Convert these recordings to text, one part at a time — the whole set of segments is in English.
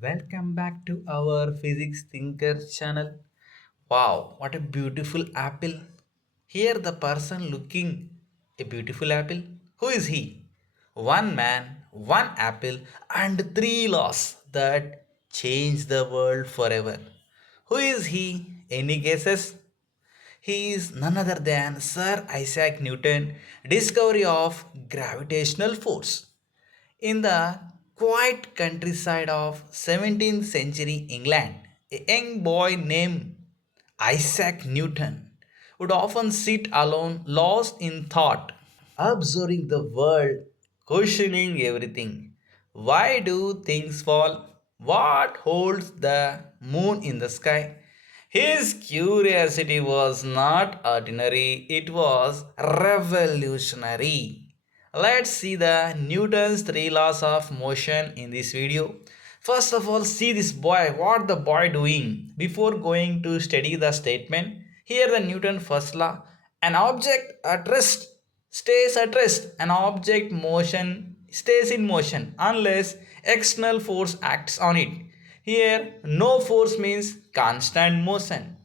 Welcome back to our Physics Thinker channel. Wow, what a beautiful apple. Here the person looking a beautiful apple. Who is he? One man, one apple and three laws that change the world forever. Who is he? Any guesses? He is none other than Sir Isaac Newton, discovery of gravitational force. In the quiet countryside of 17th century England, a young boy named Isaac Newton would often sit alone, lost in thought, observing the world, questioning everything. Why do things fall? What holds the moon in the sky? His curiosity was not ordinary, it was revolutionary. Let's see the Newton's three laws of motion in this video. First of all, see this boy, what the boy doing. Before going to study the statement, here the Newton first law, an object at rest stays at rest, an object motion stays in motion unless external force acts on it. Here no force means constant motion.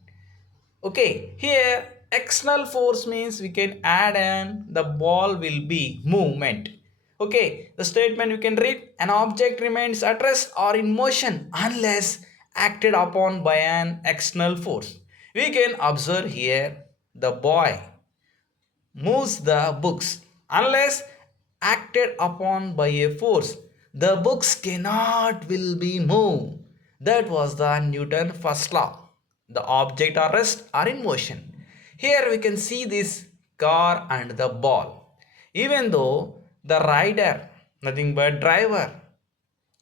Okay, here external force means we can add and the ball will be movement. Okay, the statement you can read, an object remains at rest or in motion unless acted upon by an external force. We can observe here the boy moves the books unless acted upon by a force. The books cannot will be moved. That was the Newton first law. The object or rest are in motion. Here we can see this car and the ball. Even though the rider, nothing but driver,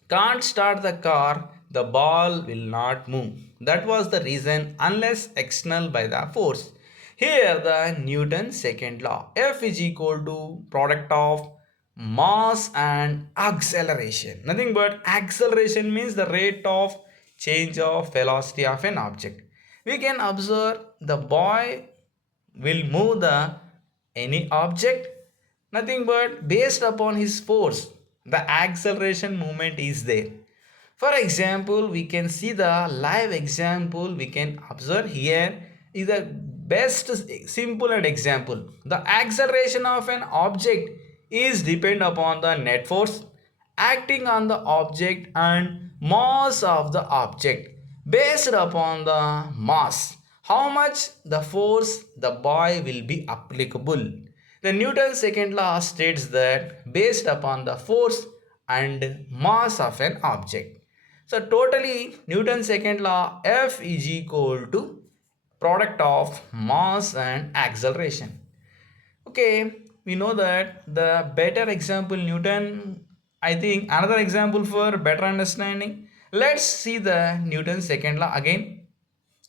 can't start the car, the ball will not move. That was the reason unless external by the force. Here the Newton's second law. F is equal to product of mass and acceleration. Nothing but acceleration means the rate of change of velocity of an object. We can observe the boy will move the any object, nothing but based upon his force the acceleration movement is there. For example, we can see the live example we can observe here is the best simple and example. The acceleration of an object is depend upon the net force acting on the object and mass of the object. Based upon the mass, how much the force the boy will be applicable. The Newton's second law states that based upon the force and mass of an object. So totally Newton's second law, F is equal to product of mass and acceleration. Okay, we know that the better example Newton, I think another example for better understanding. Let's see the Newton's second law again.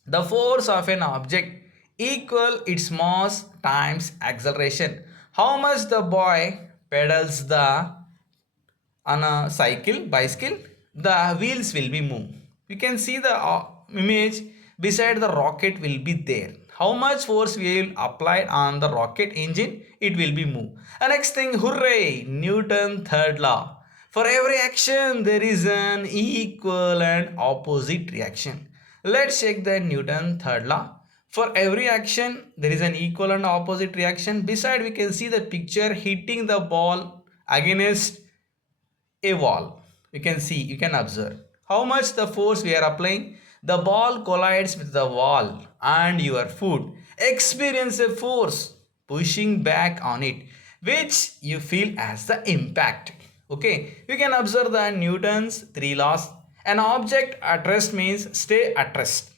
The force of an object equal its mass times acceleration. How much the boy pedals the on a bicycle, the wheels will be moved. You can see the image beside the rocket will be there. How much force we will apply on the rocket engine, it will be moved. And next thing, hooray, Newton third law. For every action there is an equal and opposite reaction. Let's check the Newton third law. For every action there is an equal and opposite reaction. Beside we can see the picture hitting the ball against a wall. You can see, you can observe how much the force we are applying. The ball collides with the wall and your foot experience a force pushing back on it, which you feel as the impact. Okay, you can observe the Newton's three laws. An object at rest means stay at rest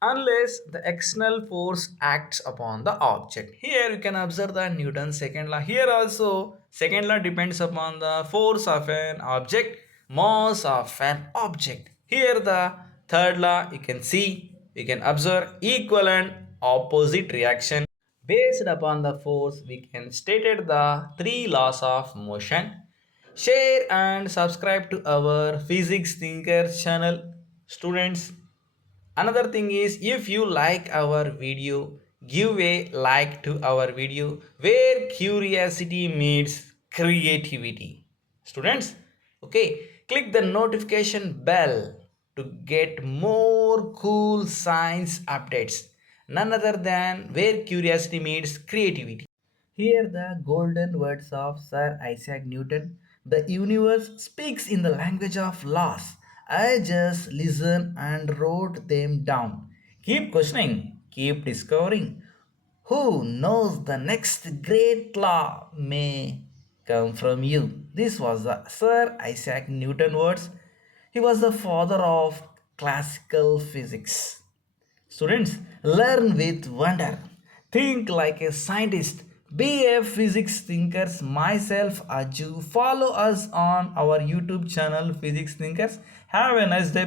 unless the external force acts upon the object. Here you can observe the Newton's second law. Here also second law depends upon the force of an object, mass of an object. Here the third law you can see, you can observe equal and opposite reaction. Based upon the force we can stated the three laws of motion. Share and subscribe to our Physics Thinker channel. Students, another thing is, if you like our video, give a like to our video where curiosity meets creativity. Students, okay, click the notification bell to get more cool science updates. None other than where curiosity meets creativity. Hear the golden words of Sir Isaac Newton. The universe speaks in the language of laws. I just listen and wrote them down. Keep questioning, keep discovering. Who knows the next great law may come from you? This was the Sir Isaac Newton words. He was the father of classical physics. Students, learn with wonder. Think like a scientist. Be a physics thinkers. Myself, Azzu. Follow us on our YouTube channel, Physics Thinkers. Have a nice day.